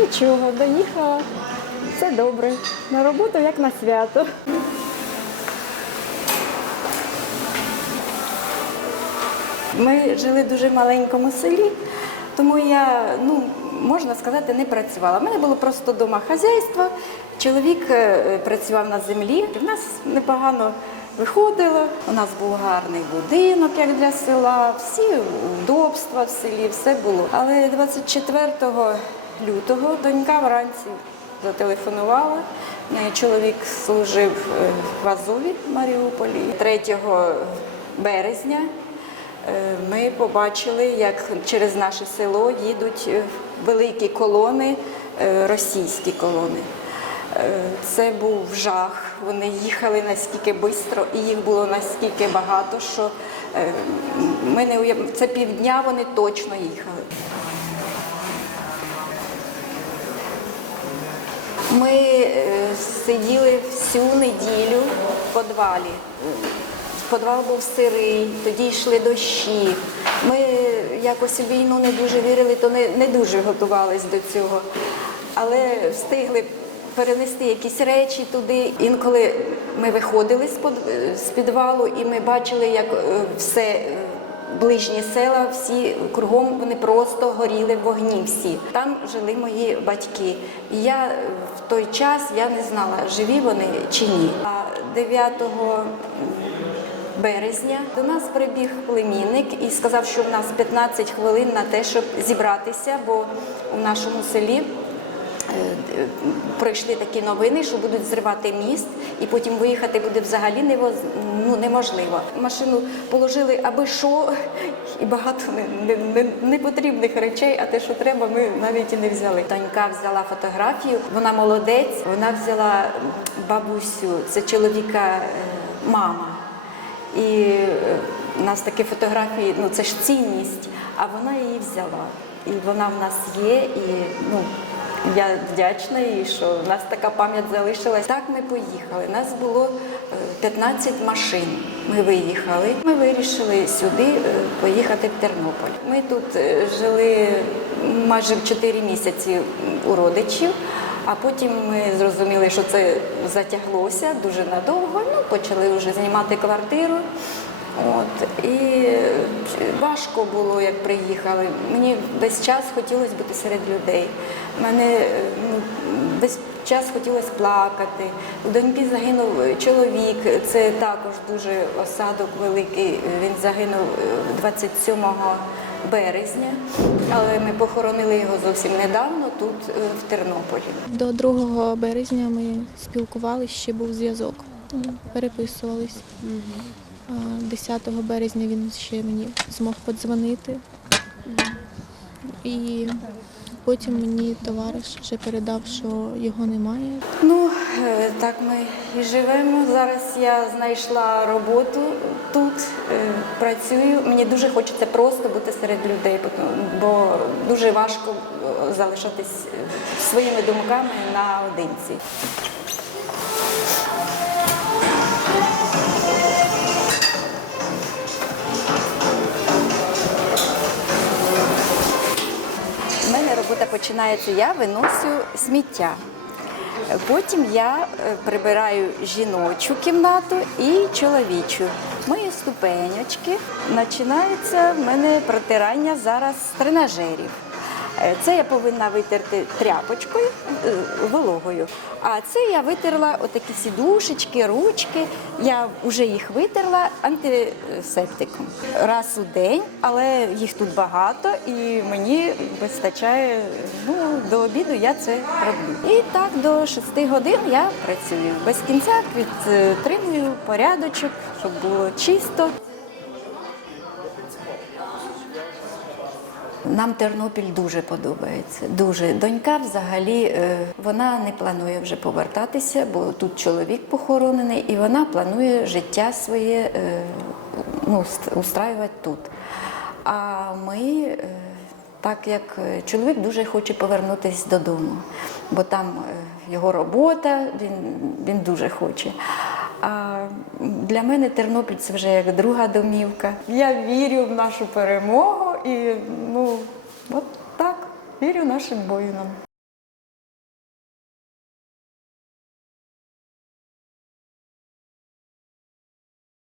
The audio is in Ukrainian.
Нічого, доїхала. Все добре. На роботу як на свято. Ми жили в дуже маленькому селі, тому я, ну, можна сказати, не працювала. У мене було просто вдома хазяйство, чоловік е, працював на землі. В нас непогано виходило, у нас був гарний будинок, як для села, всі удобства в селі, все було. Але 24 лютого донька вранці зателефонувала. Чоловік служив е, в Азові в Маріуполі. 3 березня Е, Ми побачили, як через наше село їдуть е, великі колони, російські колони. Це був жах. Вони їхали настільки швидко, і їх було настільки багато, що е, ми не уяв... це півдня вони точно їхали. Ми е, сиділи всю неділю в підвалі. Підвал був сирий, тоді йшли дощі. Ми якось у війну не дуже вірили, то не, не дуже готувалися до цього. Але встигли перенести якісь речі туди. Інколи ми виходили з з підвалу і ми бачили, як е, все. е, Ближні села, всі кругом вони просто горіли в вогні. Всі там жили мої батьки. І я е, в той час я не знала, живі вони чи ні. А 9 березня до нас прибіг племінник і сказав, що в нас 15 хвилин на те, щоб зібратися, бо у нашому селі. Е, Прийшли такі новини, що будуть зривати міст, і потім виїхати буде взагалі невоз... ну, неможливо. Машину положили аби що, і багато не- не- не- речей, а те, що треба, ми навіть і не взяли. Донька взяла фотографію, вона молодець, вона взяла бабусю, це чоловіка е, мама. І е, у нас такі фотографії, ну це ж цінність, а вона її взяла. І вона в нас є, і ну, я вдячна їй, що в нас така пам'ять залишилась. Так ми поїхали. Нас було е, 15 машин. Ми виїхали. Ми вирішили сюди е, поїхати в Тернополь. Ми тут е, жили майже 4 місяці у родичів. А потім ми зрозуміли, що це затяглося дуже надовго. Ну, почали вже знімати квартиру. От, і е, важко було, як приїхали. Мені весь час хотілося бути серед людей. Мене е, ну, весь час хотілося плакати. У доньки загинув чоловік. Це також дуже осадок великий. Він загинув е, 27 березня, але ми похоронили його зовсім недавно тут, е, в Тернополі. До 2 березня ми спілкувалися, ще був зв'язок. Переписувались. А 10 березня він ще мені змог подзвонити. І потім мені товариш вже передав, що його немає. Ну, е, так ми і живемо. Зараз я знайшла роботу тут, е, працюю. Мені дуже хочеться просто бути серед людей, бо дуже важко е, залишатись своїми думками наодинці. Починається, я виносю сміття. Потім я е, прибираю жіночу кімнату і чоловічу. Мої ступенечки. Починається в мене протирання зараз тренажерів. Е, Це я повинна витерти тряпочкою е, вологою. А це я витерла отакі сідушечки, ручки. Я вже їх витерла антисептиком раз у день, але їх тут багато і мені вистачає ну, до обіду я це роблю. І так до 6 годин я працюю. Без кінця підтримую порядочок, щоб було чисто. Нам Тернопіль дуже подобається. Дуже донька взагалі е, вона не планує вже повертатися, бо тут чоловік похоронений, і вона планує життя своє е, ну, устраювати тут. А ми, е, так як чоловік дуже хоче повернутися додому, бо там його робота, він, він дуже хоче. А для мене Тернопіль це вже як друга домівка. Я вірю в нашу перемогу і ну от так. Вірю нашим воїнам.